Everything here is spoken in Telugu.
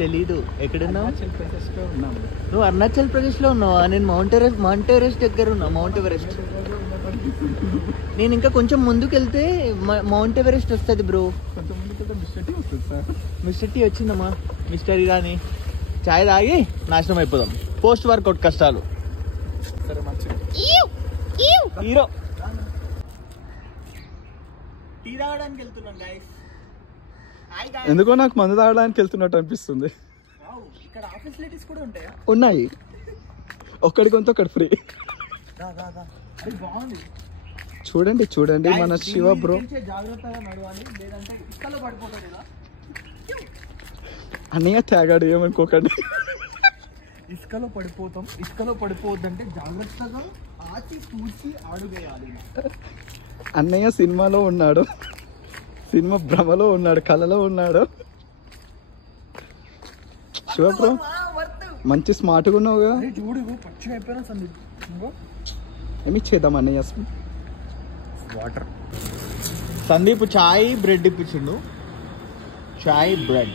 తెలీదు. ఎక్కడున్నావు నువ్వు? అరుణాచల్ ప్రదేశ్ లో ఉన్నావా? నేను మౌంట్ ఎవరెస్ట్ దగ్గర ఉన్నా. మౌంట్ ఎవరెస్ట్ నేను ఇంకా కొంచెం ముందుకు వెళ్తే మౌంట్ ఎవరెస్ట్ వస్తుంది బ్రో. కొంచెం ముందుకు వెళ్తే మిస్టర్ టీ వచ్చిందమ్మా. మిస్టర్ ఇరానీ చాయ్ తాగి నాశనం అయిపోదాం. పోస్ట్ వర్కౌట్ కష్టాలు. సరే మంచిది. హీరో టీ తాగడానికి వెళ్తున్నాం గైస్. ఎందుకో నాకు మందు తాగడానికి వెళ్తున్నట్టు అనిపిస్తుంది. ఇక్కడ ఫెసిలిటీస్ కూడా ఉంటాయా? ఉన్నాయి. ఒక్కడి కొంత ఒకటి ఫ్రీ. బాగుంది. చూడండి చూడండి మన శివ బ్రో. జాగ్రత్తగా నడవాలి, లేదంటే ఇసుకలో పడిపోతుంది. అన్నయ్య తాగాడు ఏమనుకోకండి. ఇసుకలో పడిపోవద్దంటే జాగ్రత్తగా ఆచి తూచి అడుగేయాలి. అన్నయ్య సినిమాలో ఉన్నాడు, సినిమా భ్రమలో ఉన్నాడు, కళలో ఉన్నాడు. శివ బ్రో మంచి స్మార్ట్గా ఉన్నావుగా. చూడు పచ్చిగా అయిపోయినా సందీప్. ఏమి చేద్దాం అన్నయ్య? వాటర్. సందీప్ చాయ్ బ్రెడ్ ఇప్పించిండు. చాయ్ బ్రెడ్